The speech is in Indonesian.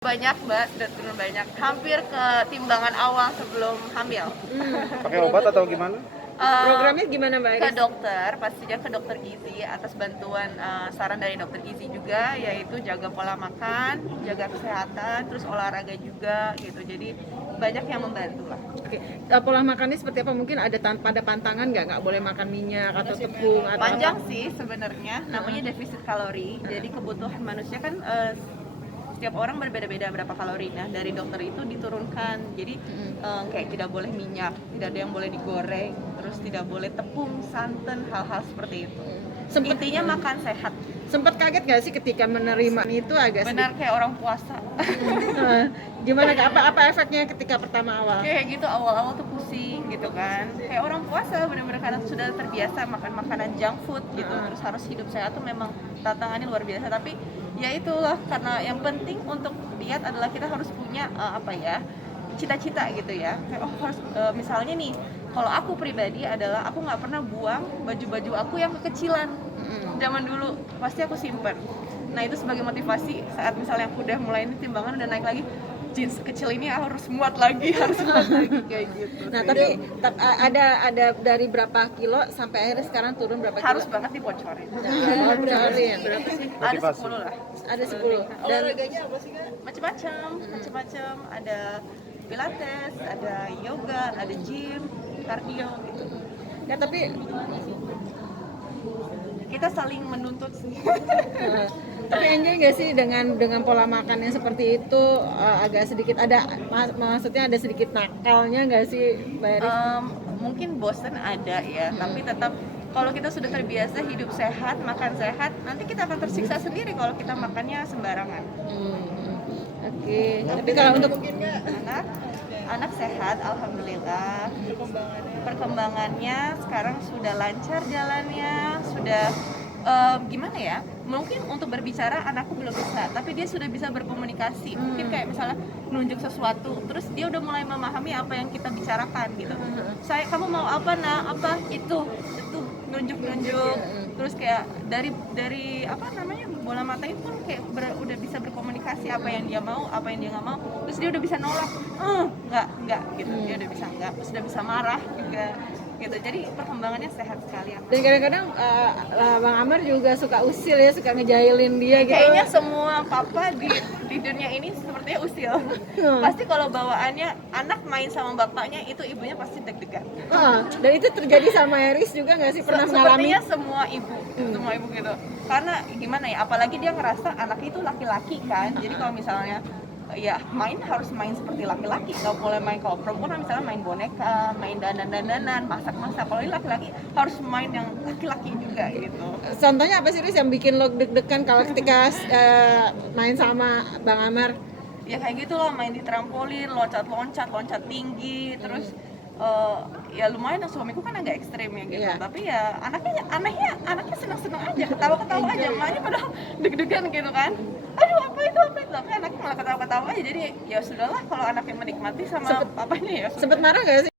Banyak Mbak, sudah turun banyak, hampir ke timbangan awal sebelum hamil. Pakai obat atau gimana? Programnya gimana Mbak Ke Iris? dokter, pastinya ke dokter gizi atas bantuan saran dari dokter gizi juga, yaitu jaga pola makan, jaga kesehatan, terus olahraga juga gitu. Jadi banyak yang membantu lah. Oke. Pola makannya seperti apa? Mungkin ada pantangan nggak boleh makan minyak atau tepung atau Panjang apa? sih sebenarnya, namanya defisit kalori. Jadi kebutuhan manusia kan setiap orang berbeda-beda berapa kalori. Nah dari dokter itu diturunkan. Jadi kayak tidak boleh minyak, tidak ada yang boleh digoreng, terus tidak boleh tepung, santan, hal-hal seperti itu. Intinya makan sehat. Sempat kaget nggak sih ketika menerima itu agak Benar kayak orang puasa. Gimana apa efeknya ketika pertama awal? Kayak gitu awal-awal tuh pusing gitu kan. Kayak orang puasa benar-benar karena sudah terbiasa makan makanan junk food gitu. Terus harus hidup sehat tuh memang tantangannya luar biasa. Tapi ya itulah karena yang penting untuk diet adalah kita harus punya cita-cita gitu ya. Kayak harus misalnya nih, kalau aku pribadi adalah aku nggak pernah buang baju-baju aku yang kekecilan. Zaman dulu pasti aku simpen. Nah itu sebagai motivasi saat misalnya aku udah mulai ini timbangan udah naik lagi, jeans kecil ini harus muat lagi kayak gitu. Nah, sih. tapi ada dari berapa kilo sampai akhirnya sekarang turun berapa kilo? Harus banget dibocorin. Bocorin. Berapa sih? Motivasi. Ada 10 lah. Ada 10. Dan Olahraganya apa sih Kak? Macam-macam. Ada pilates, ada yoga, ada gym, cardio gitu. ya tapi Kita saling menuntut sih. tapi enjoy nggak sih dengan pola makan yang seperti itu, agak sedikit ada maksudnya ada sedikit nakalnya nggak sih Mbak Iris? Mungkin bosen ada ya, tapi tetap kalau kita sudah terbiasa hidup sehat, makan sehat, nanti kita akan tersiksa sendiri kalau kita makannya sembarangan. Oke. Tapi kalau untuk anak sehat, alhamdulillah. Perkembangannya sekarang sudah lancar jalannya, sudah gimana ya? Mungkin untuk berbicara anakku belum bisa, tapi dia sudah bisa berkomunikasi. Mungkin kayak misalnya nunjuk sesuatu, terus dia udah mulai memahami apa yang kita bicarakan gitu. Kamu mau apa nak? Apa itu nunjuk. Terus kayak dari apa namanya bola mata itu kan kayak udah bisa berkomunikasi apa yang dia mau, apa yang dia nggak mau. Terus dia udah bisa nolak, nggak gitu. Dia udah bisa nggak, terus udah bisa marah juga gitu. Jadi perkembangannya sehat sekali. dan kadang-kadang Bang Amar juga suka usil ya, suka ngejailin dia gitu. Kayaknya semua papa di dunia ini sepertinya usil. Pasti kalau bawaannya anak main sama bapaknya itu ibunya pasti deg-degan. Dan itu terjadi sama Iris juga nggak sih, pernah mengalami? Sepertinya semua ibu gitu. Karena gimana ya, apalagi dia ngerasa anak itu laki-laki kan. Jadi kalau misalnya ya harus main seperti laki-laki, nggak boleh main kalau perempuan misalnya main boneka, main dandan-dandanan, masak-masak. Kalau ini laki-laki harus main yang laki-laki juga gitu. Contohnya apa sih Riz yang bikin lo deg-degan kalau ketika main sama Bang Amar? Ya kayak gitu loh, main di trampolin, loncat tinggi, terus ya lumayan, suamiku kan agak ekstrim ya gitu, tapi ya anaknya senang-senang aja, ketawa-ketawa aja, makanya padahal deg-degan gitu kan, aduh apa itu, tapi anaknya malah ketawa-ketawa aja, jadi ya sudahlah kalau anaknya menikmati sama papanya ya sudah. Sempet marah nggak sih?